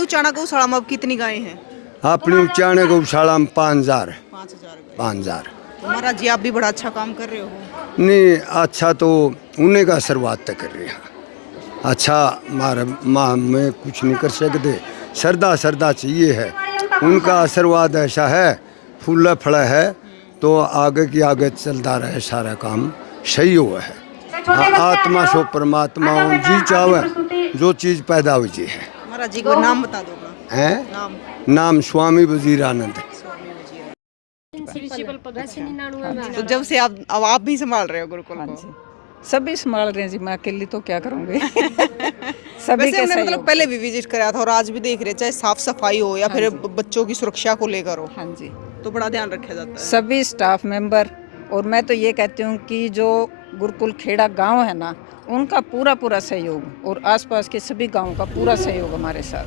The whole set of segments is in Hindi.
अपनी उचाना गौशाला में अब कितनी गायें हैं? अपनी उचाने गौशाला में 5000 5000 गाय। 5000 तो महाराज जी आप भी बड़ा अच्छा काम कर रहे हो। नहीं अच्छा तो उन्हें का शुरुआत तक कर रहे हैं। अच्छा मार माँ में कुछ नहीं कर सकते, श्रद्धा श्रद्धा चाहिए है। उनका आशीर्वाद ऐसा है, फूला फला है तो आगे की आगे चलता रहे, सारा काम सही हुआ है। आत्मा सो परमात्मा जी चाहे जो चीज़ पैदा हुई जी है। महाराज जी को नाम बता दो अपना। हैं नाम नाम स्वामी वजीरानंद। तो जब से अब आप भी संभाल रहे हो गुरुकुल को? सभी संभाल रहे हैं जी, मैं अकेली तो क्या करूँगी। सभी वैसे के हमने मतलब सहयोग। पहले भी विजिट कराया था और आज भी देख रहे हैं, चाहे साफ सफाई हो या फिर बच्चों की सुरक्षा को लेकर हो, हाँ जी, तो बड़ा ध्यान रखा जाता है। सभी स्टाफ मेंबर। और मैं तो ये कहती हूँ कि जो गुरुकुल खेड़ा गांव है ना, उनका पूरा पूरा सहयोग और आसपास के सभी गांवों का पूरा सहयोग हमारे साथ।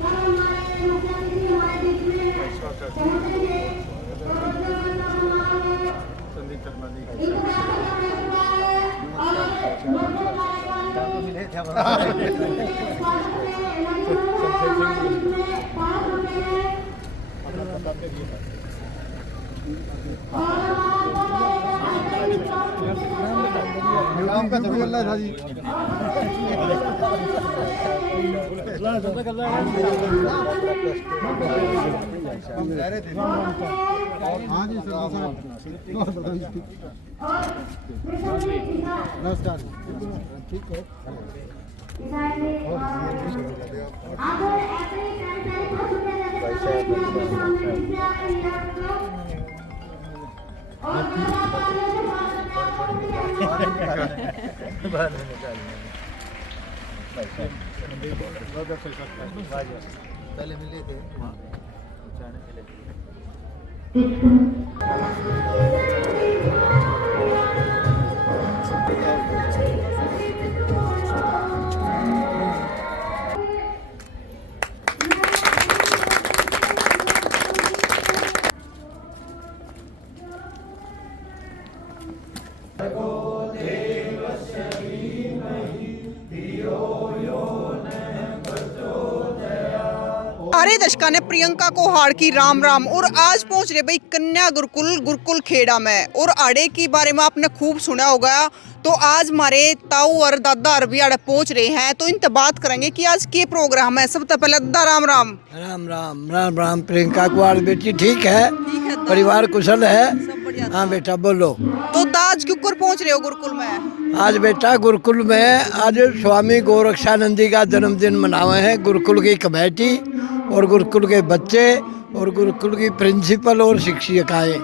नाम का जरूर अल्लाह था जी। हाँ जी नमस्कार। ठीक है पहले मिले थे वहाँ सारे दर्शकों ने प्रियंका को हार की राम राम। और आज पहुंच रहे भाई कन्या गुरुकुल गुरुकुल खेड़ा में। और आड़े के बारे में आपने खूब सुना होगा, तो आज हमारे ताऊ और दादा अरबी आड़े पहुंच रहे हैं, तो इनसे बात करेंगे कि आज क्या प्रोग्राम है। सबसे पहले दादा राम राम। राम राम राम राम। प्रियंका कुमार बेटी ठीक है, परिवार कुशल है? हाँ बेटा बोलो। तो आज क्यों पहुंच रहे हो गुरुकुल में? आज बेटा गुरुकुल में आज स्वामी गोरक्षानंद जी का जन्मदिन मनावे हैं। गुरुकुल की कमेटी और गुरुकुल के बच्चे और गुरुकुल की प्रिंसिपल और शिक्षिकाएं,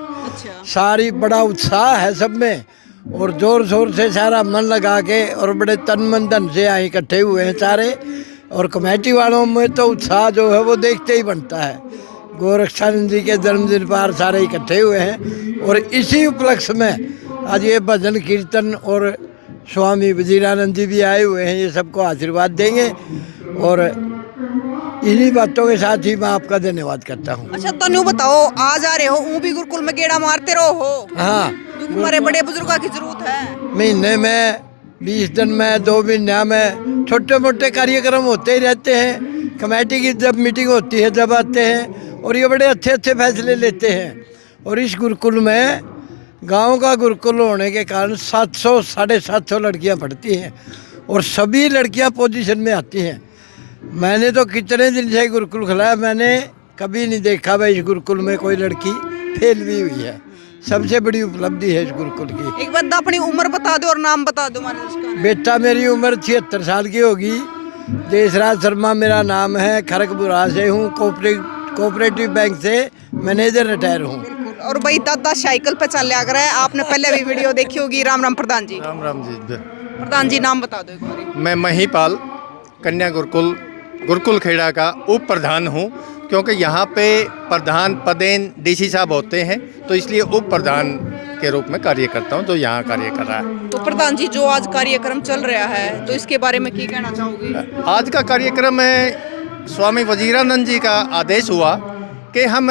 सारी बड़ा उत्साह है सब में और जोर शोर से सारा मन लगा के और बड़े तन मन धन से यहाँ इकट्ठे हुए हैं सारे। और कमेटी वालों में तो उत्साह जो है वो देखते ही बनता है। गोरक्षानंद जी के जन्मदिन पर सारे इकट्ठे हुए हैं और इसी उपलक्ष्य में आज ये भजन कीर्तन और स्वामी वजीरानंद जी भी आए हुए हैं, ये सबको आशीर्वाद देंगे। और इन्हीं बातों के साथ ही मैं आपका धन्यवाद करता हूँ। अच्छा तनु बताओ, आज आ रहे हो ऊ भी गुरुकुल में गेड़ा मारते रहो हो? हाँ, तुम्हारे बड़े बुजुर्गों की जरूरत है। महीने में 20 दिन में 2 महीने में छोटे मोटे कार्यक्रम होते ही रहते हैं। कमेटी की जब मीटिंग होती है जब आते हैं और ये बड़े अच्छे अच्छे फैसले लेते हैं। और इस गुरुकुल में गांव का गुरुकुल होने के कारण 700 750 लड़कियां पढ़ती हैं और सभी लड़कियां पोजीशन में आती हैं। मैंने तो कितने दिन से गुरुकुल खुलाया, मैंने कभी नहीं देखा भाई इस गुरुकुल में कोई लड़की फेल भी हुई है। सबसे बड़ी उपलब्धि है इस गुरुकुल की। एक बार अपनी उम्र बता दो और नाम बता दो हमारे दर्शकों। बेटा मेरी उम्र 76 साल की होगी। देशराज शर्मा मेरा नाम है, खरगपुरा से हूँ। कोऑपरेटिव बैंक से मैनेजर रिटायर हूँ। और भाई दादा साइकिल पे चल लिया करे, आपने पहले भी वीडियो देखी होगी। राम राम प्रधान जी। राम राम जी। प्रधान जी नाम बता दो एक बारी। मैं महिपाल कन्या गुरुकुल खेड़ा का उप प्रधान हूँ, क्योंकि यहाँ पे प्रधान पदेन डीसी साहब होते हैं, तो इसलिए उप प्रधान के रूप में कार्य करता हूँ, जो यहाँ कार्य कर रहा है। तो प्रधान जी जो आज कार्यक्रम चल रहा है, तो इसके बारे में क्या कहना चाहोगे? आज का कार्यक्रम है, स्वामी वजीरानंद जी का आदेश हुआ कि हम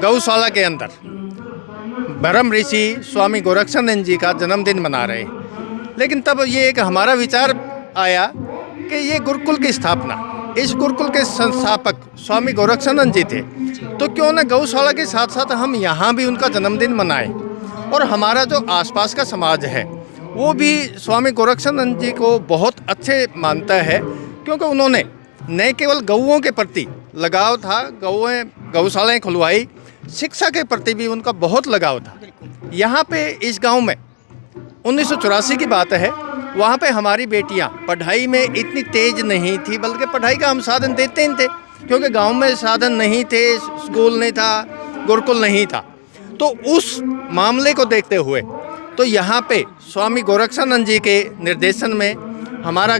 गौशाला के अंदर ब्रह्म ऋषि स्वामी गोरक्षानंद जी का जन्मदिन मना रहे हैं। लेकिन तब ये एक हमारा विचार आया कि ये गुरुकुल की स्थापना इस गुरुकुल के संस्थापक स्वामी गोरक्षानंद जी थे, तो क्यों न गौशाला के साथ साथ हम यहाँ भी उनका जन्मदिन मनाएं। और हमारा जो आसपास का समाज है वो भी स्वामी गोरक्षानंद जी को बहुत अच्छे मानता है, क्योंकि उन्होंने न केवल गौओं के प्रति लगाव था, गौशालाएँ खुलवाई, शिक्षा के प्रति भी उनका बहुत लगाव था। यहाँ पे इस गांव में 1984 की बात है, वहाँ पे हमारी बेटियाँ पढ़ाई में इतनी तेज नहीं थी, बल्कि पढ़ाई का हम साधन देते ही थे, क्योंकि गांव में साधन नहीं थे, स्कूल नहीं था, गुरुकुल नहीं था। तो उस मामले को देखते हुए तो यहाँ पे स्वामी गोरक्षानंद जी के निर्देशन में हमारा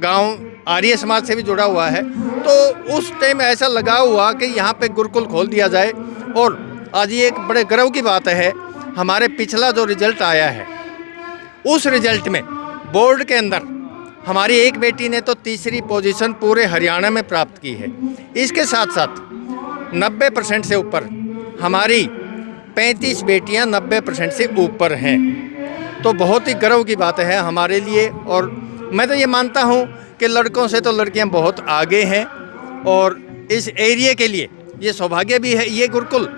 गांव आर्य समाज से भी जुड़ा हुआ है, तो उस टाइम ऐसा लगा हुआ कि यहाँ पे गुरुकुल खोल दिया जाए। और आज ये एक बड़े गर्व की बात है, हमारे पिछला जो रिजल्ट आया है उस रिजल्ट में बोर्ड के अंदर हमारी एक बेटी ने तो तीसरी पोजीशन पूरे हरियाणा में प्राप्त की है। इसके साथ साथ 90% से ऊपर हमारी 35 बेटियां 90% से ऊपर हैं, तो बहुत ही गर्व की बात है हमारे लिए। और मैं तो ये मानता हूँ कि लड़कों से तो लड़कियां बहुत आगे हैं, और इस एरिया के लिए ये सौभाग्य भी है। ये गुरुकुल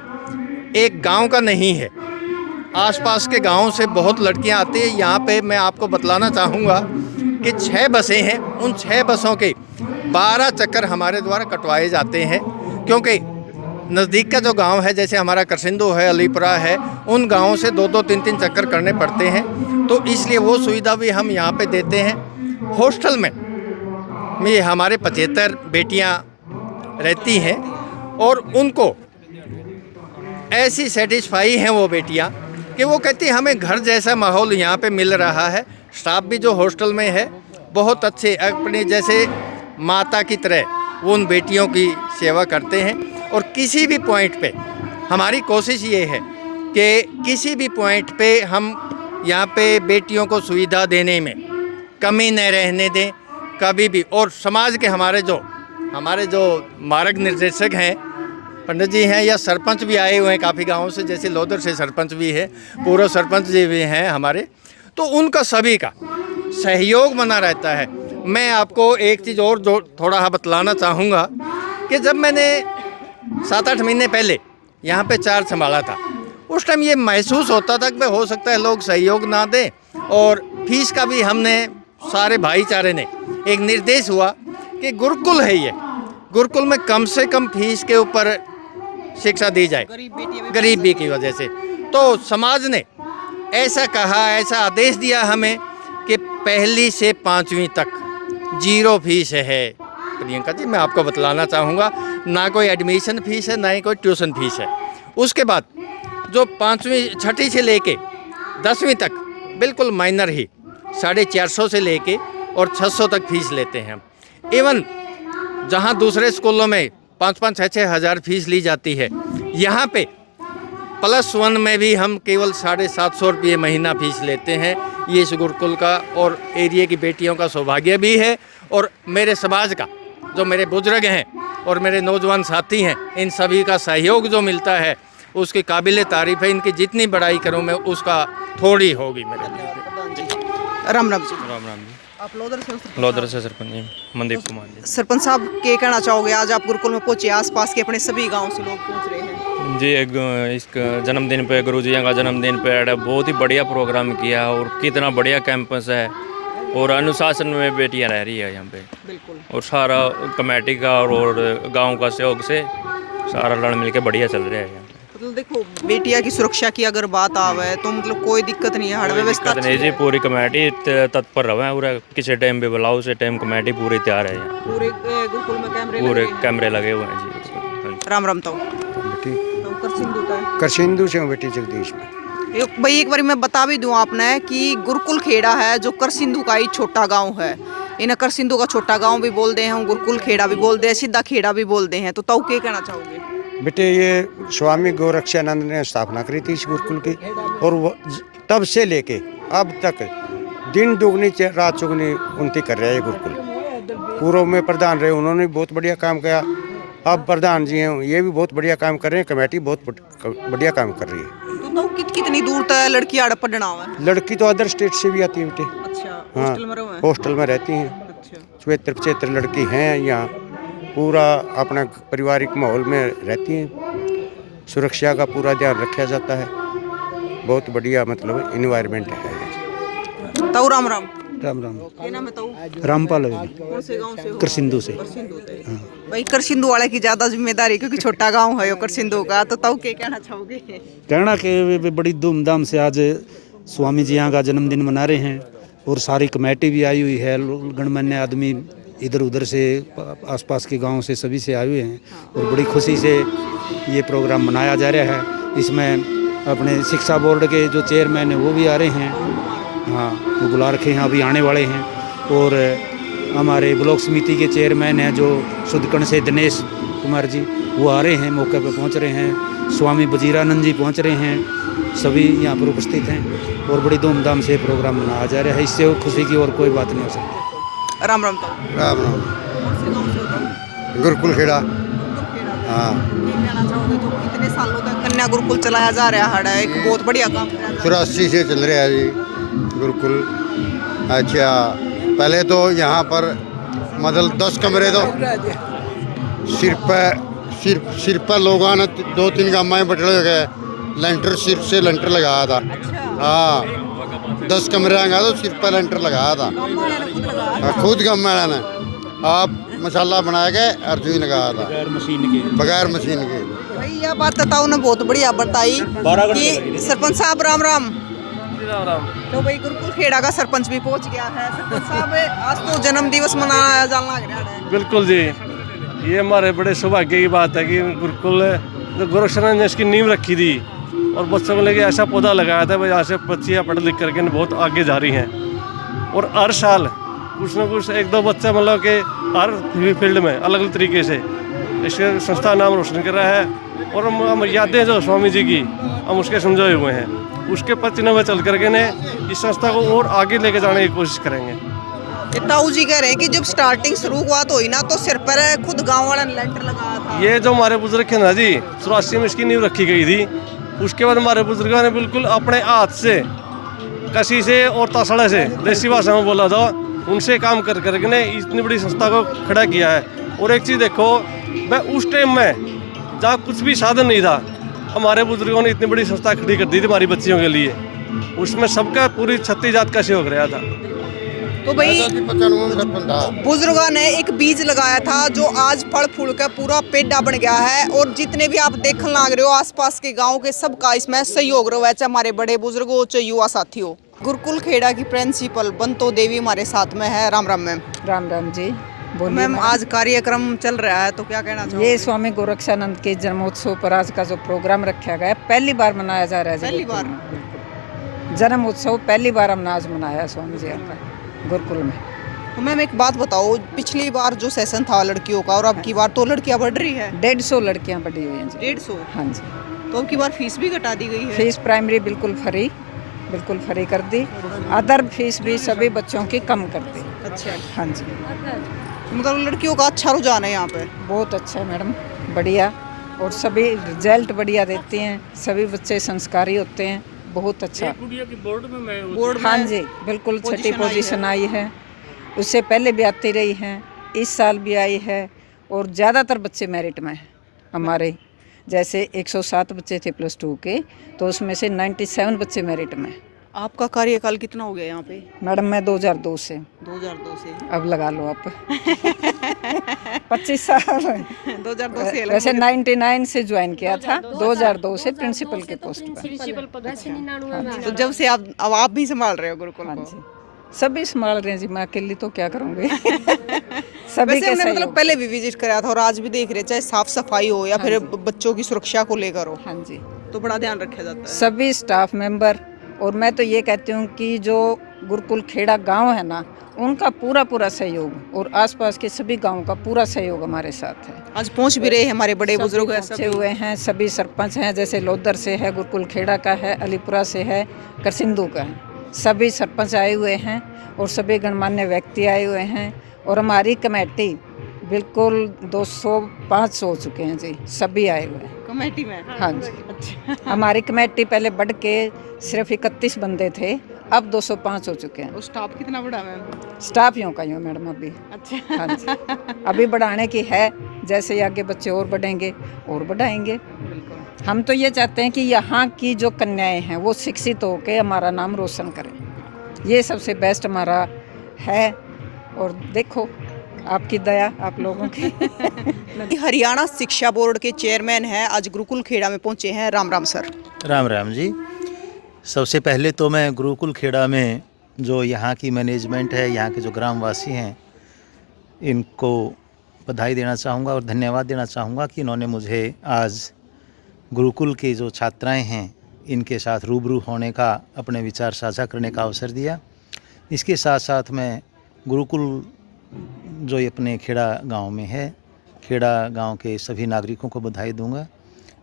एक गांव का नहीं है, आसपास के गांवों से बहुत लड़कियां आती हैं यहाँ पे। मैं आपको बतलाना चाहूँगा कि 6 बसें हैं, उन 6 बसों के 12 चक्कर हमारे द्वारा कटवाए जाते हैं, क्योंकि नज़दीक का जो गांव है, जैसे हमारा करसिंदू है, अलीपुरा है, उन गांवों से 2-2, 3-3 चक्कर करने पड़ते हैं, तो इसलिए वो सुविधा भी हम यहाँ पे देते हैं। हॉस्टल में हमारे 75 बेटियाँ रहती हैं, और उनको ऐसी सेटिस्फाई हैं वो बेटियाँ कि वो कहती हैं हमें घर जैसा माहौल यहाँ पे मिल रहा है। स्टाफ भी जो हॉस्टल में है बहुत अच्छे, अपने जैसे माता की तरह वो उन बेटियों की सेवा करते हैं। और किसी भी पॉइंट पे हमारी कोशिश ये है कि किसी भी पॉइंट पे हम यहाँ पे बेटियों को सुविधा देने में कमी न रहने दें कभी भी। और समाज के हमारे जो मार्ग निर्देशक हैं, पंडित जी हैं, या सरपंच भी आए हुए हैं काफ़ी गांवों से, जैसे लोधर से सरपंच भी है, पूर्व सरपंच जी भी हैं हमारे, तो उनका सभी का सहयोग बना रहता है। मैं आपको एक चीज़ और जो थोड़ा बतलाना चाहूँगा कि जब मैंने 7-8 महीने पहले यहाँ पे चार्ज संभाला था, उस टाइम ये महसूस होता था कि हो सकता है लोग सहयोग ना दें, और फीस का भी हमने सारे भाईचारे ने एक निर्देश हुआ कि गुरुकुल है ये, गुरुकुल में कम से कम फीस के ऊपर शिक्षा दी जाए, गरीबी की वजह से। तो समाज ने ऐसा कहा, ऐसा आदेश दिया हमें कि 1ली से 5वीं तक 0 फीस है। प्रियंका जी, मैं आपको बतलाना चाहूँगा, ना कोई एडमिशन फीस है, ना ही कोई ट्यूशन फीस है। उसके बाद जो 5वीं 6ठी से लेके 10वीं तक बिल्कुल माइनर ही 450 से लेके और 600 तक फीस लेते हैं हम। इवन जहाँ दूसरे स्कूलों में 5-5, 6-6 हज़ार फीस ली जाती है, यहाँ पे +1 में भी हम केवल 750 रुपये महीना फीस लेते हैं। ये इस गुरुकुल का और एरिया की बेटियों का सौभाग्य भी है, और मेरे समाज का, जो मेरे बुजुर्ग हैं और मेरे नौजवान साथी हैं, इन सभी का सहयोग जो मिलता है उसकी काबिल तारीफ़ है। इनकी जितनी बड़ाई करूँ मैं उसका थोड़ी होगी मेरे लिए। राम राम जी। राम राम जी। आप लोधर से सरपंच जी मनदीप कुमार जी। सरपंच साहब, क्या कहना चाहोगे? आज आप गुरुकुल में पहुंचे, आसपास के अपने सभी गांव से लोग पहुंच रहे हैं जी। इस जन्मदिन पे, गुरु जी का जन्मदिन पे बहुत ही बढ़िया प्रोग्राम किया, और कितना बढ़िया कैंपस है, और अनुशासन में बेटियां रह रही है यहाँ पे। बिल्कुल। और सारा कमेटी का और गांव का सहयोग से सारा लड़ मिल के बढ़िया चल रहा है यहाँ पे। मतलब देखो, बेटिया की सुरक्षा की अगर बात आवे तो मतलब कोई दिक्कत नहीं है, हर व्यवस्था नहीं जी। पूरी कमेटी तत्पर रहे, पूरा किसी टाइम भी बुलाओ उसे टाइम कमेटी पूरी तैयार है यहाँ। पूरे गुरुकुल में पूरे कैमरे लगे हुए हैं जी। राम राम। तो बेटी करसिंदू का है। करसिंदू से हूँ बेटी, जगदीश में। भाई एक बार मैं बता भी दूं आपने कि गुरुकुल खेड़ा है जो करसिंदू का ही छोटा गांव है। इन्हें करसिंदू का छोटा गांव भी बोलते हैं, गुरुकुल खेड़ा भी बोलते हैं, सीधा खेड़ा भी बोलते हैं। तो ताऊ क्या कहना चाहोगे? बेटे, ये स्वामी गोरक्षानंद ने स्थापना करी थी इस गुरुकुल की, और वो तब से लेके अब तक दिन दुगनी रात चुगनी उन्नति कर रहा है ये गुरुकुल। पूर्व में प्रधान रहे, उन्होंने बहुत बढ़िया काम किया। अब प्रधान जी हैं, ये भी बहुत बढ़िया काम कर रहे हैं। कमेटी बहुत बढ़िया काम कर रही है। तो कितनी दूर तक लड़की आड़ पढ़ना हुआ है? लड़की तो अदर स्टेट से भी आती है बेटे। अच्छा, हाँ, हॉस्टल में रहो हैं? हॉस्टल में रहती हैं। अच्छा। 74-75 लड़की हैं यहाँ। पूरा अपना पारिवारिक माहौल में रहती हैं। सुरक्षा का पूरा ध्यान रखा जाता है। बहुत बढ़िया मतलब इन्वायरमेंट है। ताऊ राम राम। राम राम। क्या नाम है ताऊ? रामपाल है। कौन से गांव से हो? करसिंधु से। करसिंधु से। भाई करसिंधु वाले की ज्यादा जिम्मेदारी, क्योंकि छोटा गांव है यो करसिंधु का, तो ताऊ क्या कहना चाहोगे? कहना कि वे बड़ी धूमधाम से आज स्वामी जी यहाँ का जन्मदिन मना रहे हैं और सारी कमेटी भी आई हुई है। गणमान्य आदमी इधर उधर से, आसपास के गांव से, सभी से आए हुए हैं और बड़ी खुशी से ये प्रोग्राम मनाया जा रहा है। इसमें अपने शिक्षा बोर्ड के जो चेयरमैन हैं वो भी आ रहे हैं, हाँ वो बुला रखे हैं, अभी आने वाले हैं। और हमारे ब्लॉक समिति के चेयरमैन हैं जो सुदकण से दिनेश कुमार जी, वो आ रहे हैं, मौके पर पहुंच रहे हैं। स्वामी वजीरानंद जी पहुंच रहे हैं, सभी यहाँ पर उपस्थित हैं और बड़ी धूमधाम से प्रोग्राम मनाया जा रहा है। इससे खुशी की और कोई बात नहीं हो सकती। राम राम ताऊ। राम राम। कौन से गांव से हो ताऊ? गुरुकुल खेड़ा। हाँ। क्या कहना चाहोगे जो कितने सालों तक कन्या गुरुकुल चलाया जा रहा है? एक बहुत बढ़िया काम है। 84 से चल रहा है जी गुरुकुल। अच्छा, पहले तो यहाँ पर मतलब 10 कमरे तो सिर पर लोगों ने 2-3 गाँव में बटले हो गए। लेंटर सिर से लेंटर लगाया था। हाँ, 10 कमरे आएंगे तो सिर पर लेंटर लगाया था, खुद गाँव वाले ने। आप मसाला बना के अर्जुन लगाया था बगैर मशीन के। भाई यह बात ताऊ ने बहुत बढ़िया बताई कि सरपंच साहब राम राम। तो भाई गुरुकुल खेड़ा का सरपंच भी पहुंच गया है। सरपंच साहब, आज तो जन्म दिवस मनाया जाने लग रहा है। बिल्कुल जी, ये हमारे बड़े सौभाग्य की बात है कि गुरुकुल जो गोरक्षानंद ने इसकी नींव रखी थी और बच्चों को लेके ऐसा पौधा लगाया था भाई, यहाँ से बच्चियाँ पढ़ लिख करके बहुत आगे जा रही हैं। और हर साल कुछ ना कुछ 1-2 बच्चा मतलब कि हर फील्ड में अलग अलग तरीके से इसके संस्था नाम रोशन कर रहा है। और हम यादें जो स्वामी जी की हम उसके समझे हुए हैं, उसके पतिनों में चल करके ने इस संस्था को और आगे लेके जाने की कोशिश करेंगे। ताऊ जी कह रहे हैं कि जब स्टार्टिंग शुरुआत हुई ना तो सिर पर खुद गांव वाला ने लेंटर लगाया था। ये जो हमारे बुजुर्ग है ना जी, 84 में इसकी नींव रखी गई थी। उसके बाद हमारे बुजुर्गों ने बिल्कुल अपने हाथ से, कसी से और तसड़े से, देसी भाषा में बोला था, उनसे काम कर करके ने इतनी बड़ी संस्था को खड़ा किया है। और एक चीज़ देखो, मैं उस टाइम में जहाँ कुछ भी साधन नहीं था, हमारे बुजुर्गों ने इतनी बड़ी संस्था खड़ी कर दी थी हमारी बच्चियों के लिए। उसमें सबका पूरी छत्तीस जात का सहयोग रहा था। तो भाई बुजुर्गों ने एक बीज लगाया था जो आज फल फूल कर पूरा पेड़ा बन गया है। और जितने भी आप देखने लग रहे हो आसपास के गांव के, सबका इसमें सहयोग रहा है, चाहे हमारे बड़े बुजुर्ग हो चाहे युवा साथी हो। गुरुकुल खेड़ा की प्रिंसिपल बंतो देवी हमारे साथ में है। राम राम मैम। राम राम जी, बोलिए मैम। मैम। आज कार्यक्रम चल रहा है तो क्या कहना चाहोगे? ये स्वामी गोरक्षानंद के जन्मोत्सव पर आज का जो प्रोग्राम रखा गया है, पहली बार मनाया जा रहा है। पहली बार? बिल्कुल, जन्मोत्सव पहली बार हमने आज मनाया है स्वामी जी का गुरुकुल में। तो मैम एक बात बताओ, पिछली बार जो सेशन था लड़कियों का और अब की बार तो लड़कियां बढ़ रही है। 150 लड़कियां बढ़ी हुई हैं जी। 150? हाँ जी। तो अब की बार फीस भी घटा दी गई है। फीस प्राइमरी बिल्कुल फ्री कर दी। अदर फीस भी सभी बच्चों की कम कर दी। अच्छा। हाँ जी, मतलब लड़कियों का अच्छा रुझान है यहाँ पे। बहुत अच्छा है मैडम, बढ़िया। और सभी रिजल्ट बढ़िया देती हैं, सभी बच्चे संस्कारी होते हैं, बहुत अच्छा। बोर्ड हाँ में जी, बिल्कुल छठी पोजीशन आई पोजीशन आई है। उससे पहले भी आती रही हैं, इस साल भी आई है। और ज़्यादातर बच्चे मेरिट में हैं हमारे। जैसे 107 बच्चे थे +2 के, तो उसमें से 97 बच्चे मेरिट में। आपका कार्यकाल कितना हो गया यहाँ पे? मैडम मैं 2002 से। 2002 से? अब लगा लो आप 25 साल। 2002 से? वैसे 99 से ज्वाइन किया था, 2002 से प्रिंसिपल के पोस्ट पर। तो जब से आप भी संभाल रहे हो गुरुकुल हाँ को? जी, सभी संभाल रहे हैं जी, मैं अकेली तो क्या करूँगी। सभी वैसे के हमने मतलब सहयोग। पहले भी विजिट कराया था और आज भी देख रहे, चाहे साफ सफाई हो या फिर बच्चों की सुरक्षा को लेकर हो, हाँ जी, तो बड़ा ध्यान रखा जाता है। सभी स्टाफ मेंबर। और मैं तो ये कहती हूँ कि जो गुरुकुल खेड़ा गांव है ना, उनका पूरा सहयोग और आसपास के सभी गांवों का पूरा सहयोग हमारे साथ है। आज पहुंच भी रहे हैं हमारे बड़े बुजुर्ग हैं, पहुंचे हुए हैं, सभी सरपंच हैं, जैसे लोदर से है, गुरुकुल खेड़ा का है, अलीपुरा से है, करसिंधु का है। सभी सरपंच आए हुए हैं और सभी गणमान्य व्यक्ति आए हुए हैं। और हमारी कमेटी बिल्कुल 200-500 हो चुके हैं जी, सभी आए हुए हैं कमेटी में। हाँ जी। अच्छा। हमारी कमेटी पहले बढ़ के सिर्फ 31 बंदे थे, अब 205 हो चुके हैं। और स्टाफ कितना बड़ा मैम? स्टाफ यूँ का यूँ मैडम अभी। अच्छा। हाँ जी, अभी बढ़ाने की है, जैसे ही आगे बच्चे और बढ़ेंगे और बढ़ाएंगे। हम तो ये चाहते हैं कि यहाँ की जो कन्याएं हैं वो शिक्षित होकर हमारा नाम रोशन करें, ये सबसे बेस्ट हमारा है। और देखो आपकी दया, आप लोगों की। हरियाणा शिक्षा बोर्ड के चेयरमैन हैं, आज गुरुकुल खेड़ा में पहुंचे हैं। राम राम सर। राम राम जी। सबसे पहले तो मैं गुरुकुल खेड़ा में जो यहाँ की मैनेजमेंट है, यहाँ के जो ग्रामवासी हैं, इनको बधाई देना चाहूँगा और धन्यवाद देना चाहूँगा कि इन्होंने मुझे आज गुरुकुल के जो छात्राएं हैं इनके साथ रूबरू होने का, अपने विचार साझा करने का अवसर दिया। इसके साथ साथ मैं गुरुकुल जो ये अपने खेड़ा गांव में है, खेड़ा गांव के सभी नागरिकों को बधाई दूंगा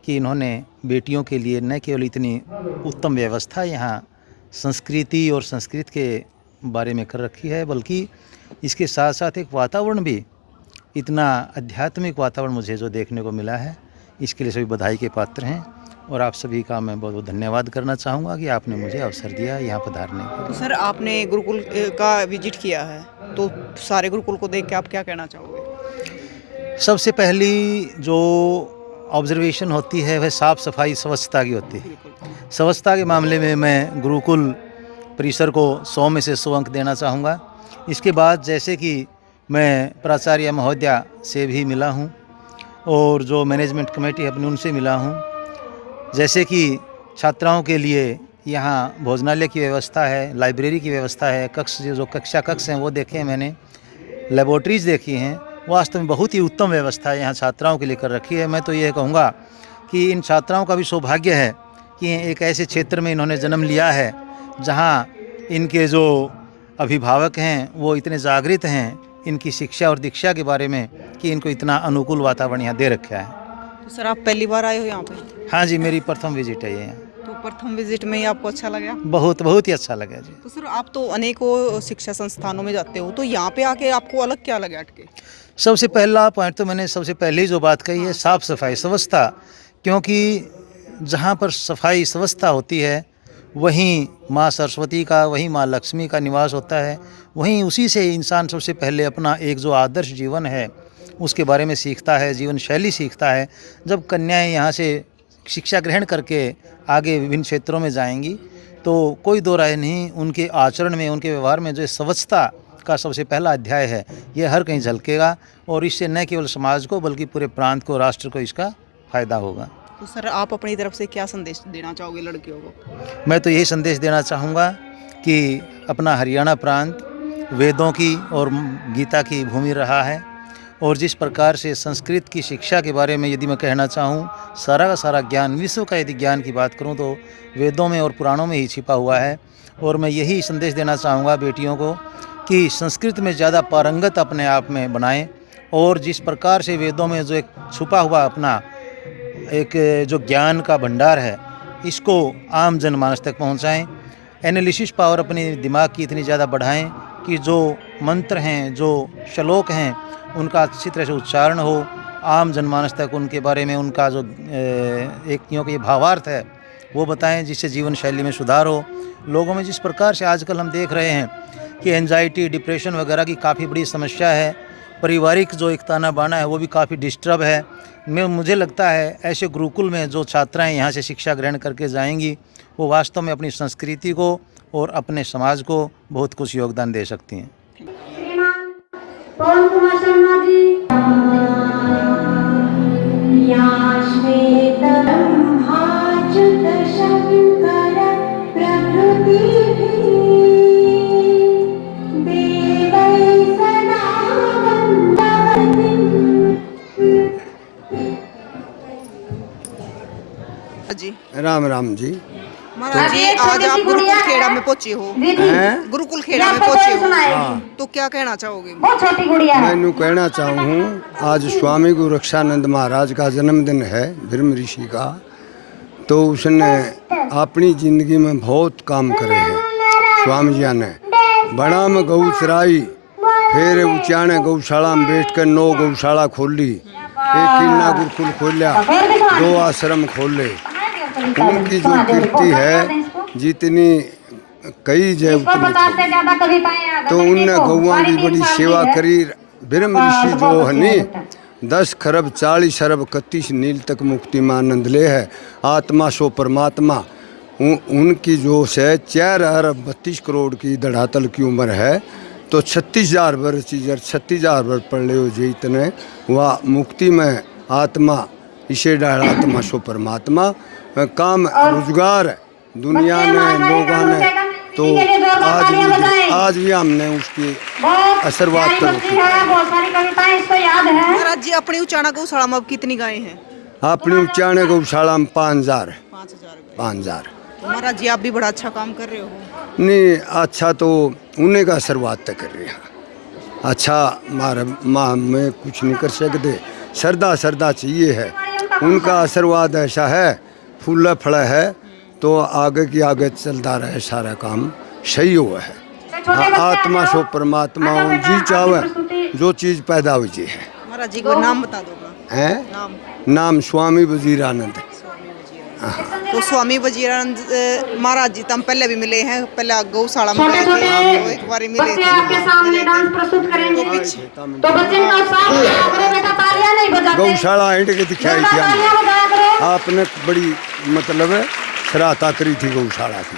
कि इन्होंने बेटियों के लिए न केवल इतनी उत्तम व्यवस्था यहाँ संस्कृति और संस्कृत के बारे में कर रखी है, बल्कि इसके साथ साथ एक वातावरण भी, इतना आध्यात्मिक वातावरण मुझे जो देखने को मिला है, इसके लिए सभी बधाई के पात्र हैं। और आप सभी का मैं बहुत बहुत धन्यवाद करना चाहूँगा कि आपने मुझे अवसर दिया यहाँ पधारने का। तो सर आपने गुरुकुल का विजिट किया है, तो सारे गुरुकुल को देख के आप क्या कहना चाहोगे? सबसे पहली जो ऑब्जर्वेशन होती है वह साफ़ सफाई स्वच्छता की होती है। स्वच्छता के मामले में मैं गुरुकुल परिसर को 100 में से 100 अंक देना चाहूँगा। इसके बाद जैसे कि मैं प्राचार्य महोदया से भी मिला हूँ और जो मैनेजमेंट कमेटी है अपनी उनसे मिला हूँ, जैसे कि छात्राओं के लिए यहाँ भोजनालय की व्यवस्था है, लाइब्रेरी की व्यवस्था है, कक्ष जो कक्षा कक्ष हैं वो देखे हैं मैंने, लेबोरेटरीज़ देखी हैं। वास्तव में बहुत ही उत्तम व्यवस्था है यहाँ छात्राओं के लिए कर रखी है। मैं तो ये कहूँगा कि इन छात्राओं का भी सौभाग्य है कि एक ऐसे क्षेत्र में इन्होंने जन्म लिया है जहाँ इनके जो अभिभावक हैं वो इतने जागृत हैं इनकी शिक्षा और दीक्षा के बारे में कि इनको इतना अनुकूल वातावरण यहाँ दे रखा है। तो सर आप पहली बार आए हो यहाँ पे? हाँ जी, मेरी प्रथम विजिट है ये यहाँ। तो प्रथम विजिट में ही आपको अच्छा लगा? बहुत ही अच्छा लगा जी। तो सर आप तो अनेकों शिक्षा संस्थानों में जाते हो, तो यहाँ पे आके आपको अलग क्या लगा अटके? सबसे पहला पॉइंट तो मैंने सबसे पहले ही जो बात कही है, साफ़ सफाई स्वच्छता, क्योंकि जहाँ पर सफाई स्वच्छता होती है वहीं माँ सरस्वती का, वहीं माँ लक्ष्मी का निवास होता है, वहीं उसी से इंसान सबसे पहले अपना एक जो आदर्श जीवन है उसके बारे में सीखता है, जीवन शैली सीखता है। जब कन्याएं यहाँ से शिक्षा ग्रहण करके आगे विभिन्न क्षेत्रों में जाएंगी तो कोई दो राय नहीं, उनके आचरण में, उनके व्यवहार में जो स्वच्छता का सबसे पहला अध्याय है ये हर कहीं झलकेगा और इससे न केवल समाज को बल्कि पूरे प्रांत को, राष्ट्र को इसका फ़ायदा होगा। तो सर आप अपनी तरफ से क्या संदेश देना चाहोगे लड़कियों को? मैं तो यही संदेश देना चाहूँगा कि अपना हरियाणा प्रांत वेदों की और गीता की भूमि रहा है और जिस प्रकार से संस्कृत की शिक्षा के बारे में यदि मैं कहना चाहूँ, सारा का सारा ज्ञान, विश्व का यदि ज्ञान की बात करूँ तो वेदों में और पुराणों में ही छिपा हुआ है। और मैं यही संदेश देना चाहूँगा बेटियों को कि संस्कृत में ज़्यादा पारंगत अपने आप में बनाएं और जिस प्रकार से वेदों में जो एक छुपा हुआ अपना एक जो ज्ञान का भंडार है इसको आम जनमानस तक पहुँचाएँ। एनालिसिस पावर अपने दिमाग की इतनी ज़्यादा बढ़ाएं कि जो मंत्र हैं, जो श्लोक हैं, उनका अच्छी तरह से उच्चारण हो, आम जनमानस तक उनके बारे में उनका जो एक ये भावार्थ है वो बताएं, जिससे जीवन शैली में सुधार हो। लोगों में जिस प्रकार से आजकल हम देख रहे हैं कि एंजाइटी, डिप्रेशन वगैरह की काफ़ी बड़ी समस्या है, पारिवारिक जो एक ताना बाना है वो भी काफ़ी डिस्टर्ब है। मुझे लगता है ऐसे गुरुकुल में जो छात्राएं यहाँ से शिक्षा ग्रहण करके जाएंगी वो वास्तव में अपनी संस्कृति को और अपने समाज को बहुत कुछ योगदान दे सकती हैं। जी राम राम जी। महाराज जी आज आप गुरुकुल खेड़ा में पहुंचे हो, गुरुकुल खेड़ा में पहुंचे हो, तो क्या कहना चाहोगे? मैं कहना चाहूँ आज स्वामी गुरु रक्षानंद महाराज का जन्मदिन है, ब्रह्म ऋषि का, तो उसने अपनी ज़िंदगी में बहुत काम करे हैं स्वामी जी ने। बड़ा में गौ चराई, फिर उचाने गौशाला में बैठ कर 9 गौशाला खोली, एक किन्ना गुरुकुल खोलिया, 2 आश्रम खोले। उनकी जो कीर्ति है, जितनी कई जय उतने थे तो उनने गौवां की बड़ी सेवा करी। ब्रह्म ऋषि जो है नी 10 खरब 40 अरब 31 नील तक मुक्ति में आनंद ले है। आत्मा सो परमात्मा उनकी जो है 4 अरब 32 करोड़ की धड़ातल की उम्र है। तो 36,000 वर्ष चीज़र 36,000 वर्ष पढ़ ले हो जे इतने वह मुक्ति में आत्मा इसे डाल आत्मा सो परमात्मा काम रोजगार दुनिया ने लोगों ने तो आज भी हमने उसकी आशीर्वाद करो। महाराज जी अपनी उचाना गौशाला में अब कितनी गायें हैं? अपनी उच्चाने गौशाला में 5,000 5,000। महाराज जी आप भी बड़ा अच्छा काम कर रहे हो। नहीं अच्छा तो उन्हें का आशीर्वाद तक कर रहे हैं। अच्छा माँ में कुछ नहीं कर सकते। श्रद्धा चाहिए है। उनका आशीर्वाद ऐसा है फूला फड़ा है तो आगे की आगे चलता रहे सारा काम सही हुआ है। आत्मा सो परमात्मा जी चाहे जो चीज़ पैदा हुई है। महाराज जी को नाम बता दो। हैं नाम स्वामी वजीरानंद। तो स्वामी वजीरानंद महाराज जी तम पहले भी मिले हैं, पहले गौशाला में गए थे तो एक बार मिले थे। गौशाला हिंड के दिखाई थी आपने बड़ी मतलब सराहता करी थी गौशाला की।